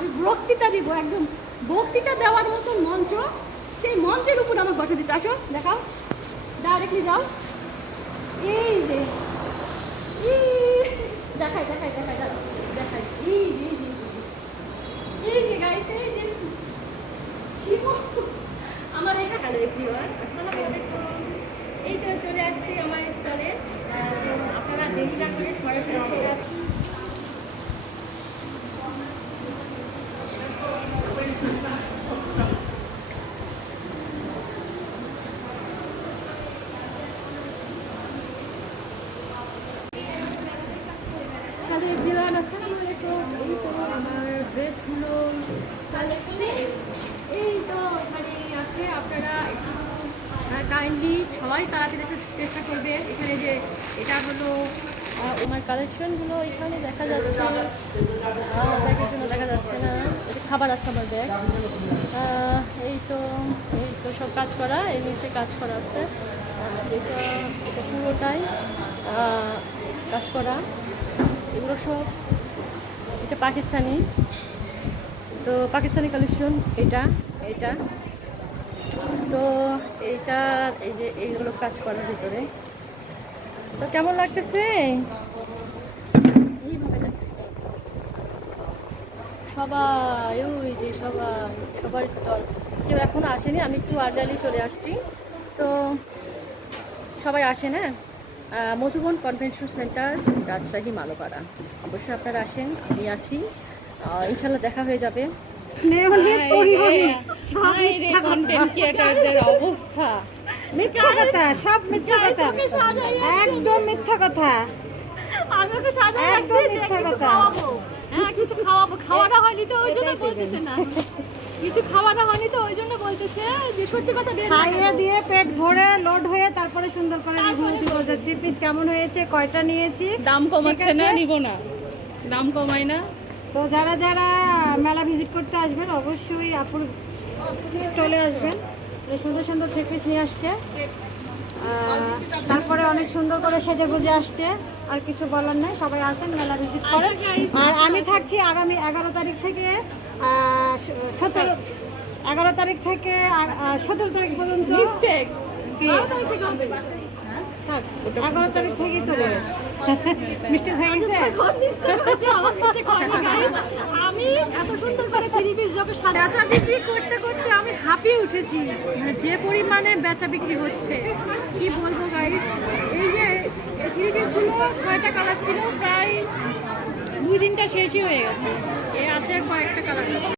আমি বক্তৃতা দিব, একদম বক্তৃতা দেওয়ার মতন মঞ্চ, সেই মঞ্চের উপর আমাকে বসে দিচ্ছে। আসো দেখাও, ডাইরেক্টলি যাও। এই যে দেখাই দেখাই দেখাই দাঁড়াও, দেখাই। এই যে গাইস, এই যে শিব আমার এটা। হ্যালো এভরিওয়ান, আসসালামু আলাইকুম। এই তো চলে আসছি আমার স্টলে। আপনারা দেরি না করে সরাসরি চলে আসুন। হ্যালো এভরিওয়ান, আসসালামু আলাইকুম। এই তো আমার ড্রেসগুলো কালেকশনে এই তো এখানে আছে। আপনারা একটু কাইন্ডলি সবাই তাড়াতাড়ি আসার চেষ্টা করবেন। এখানে যে এটা হলো আমার কালেকশনগুলো এখানে দেখা যাচ্ছে। ব্যাগের জন্য দেখা যাচ্ছে না, এটা খাবার আছে আমার ব্যাগ। এই তো সব কাজ করা, এর নিচে কাজ করা আছে। এটা পুরোটাই কাজ করা, এগুলো সব। এটা পাকিস্তানি, তো পাকিস্তানি কালেকশন। এটা তো এইটা, এই যে এইগুলো কাজ করার ভিতরে। তো কেমন লাগতেছে? সবাই ওই যে সবার স্টল, কেউ এখনো আসেনি। আমি একটু আর্লি চলে আসছি, তো সবাই আসে না। Madhuban convention centre, Rajshahi Malopara. অবশ্যই আপনারা আসেন, আমি আছি। ইনশাল্লাহ দেখা হয়ে যাবে। অবস্থা মিথ্যা কথা, সব মিথ্যা কথা, একদম মিথ্যা কথা, আমাকে সাজায় একদম রাখছে যে মিথ্যা কিছু কথা। খাওয়াবো। হ্যাঁ, কিছু খাওয়াবো, খাওয়াটা হয়নি তো ওই জন্য বলতেছে না। কিছু খাওয়াটা হয়নি তো ওই জন্য বলতেছে যে সত্যি কথা দেন না খাইয়ে কেন? দিয়ে পেট ভরে লোড হয়ে তারপরে সুন্দর করে রিভিউ বলতে, 3 পিস কেমন হয়েছে, কয়টা নিয়েছি, দাম ঠিক কমাচ্ছে না, আছে? নিব না, দাম কমাই না। তো যারা যারা মেলা ভিজিট করতে আসবেন অবশ্যই আপুর স্টলে আসবেন। এই সুন্দর সুন্দর 3 পিস নিয়ে আসছে, তারপরে অনেক সুন্দর করে সেজে গুজে আসছে। আর কিছু বলার নাই, সবাই আসেন, মেলা ভিজিট করেন। আর আমি থাকছি আগামী 11 তারিখ থেকে 11 তারিখ থেকে 17 তারিখ পর্যন্ত। মিস্টেক। কি? 11 তারিখ থেকেই তো মিস্টেক হয়ে গেছে। এখন মিস্টেক হয়েছে, আমার মিস্টেক হয়নি গাইস। আমি এত সুন্দর করে 3 পিস যখন বেচা বিক্রি করতে করতে আমি হাঁপিয়ে উঠেছি। মানে যে পরিমাণে বেচা বিক্রি হচ্ছে কি বলবো গাইস। এই যে 3 পিসগুলো 6টা কালার ছিল, প্রায় 2-3টা শেষই হয়ে গেছে। এ আছে কয়েকটা কালার।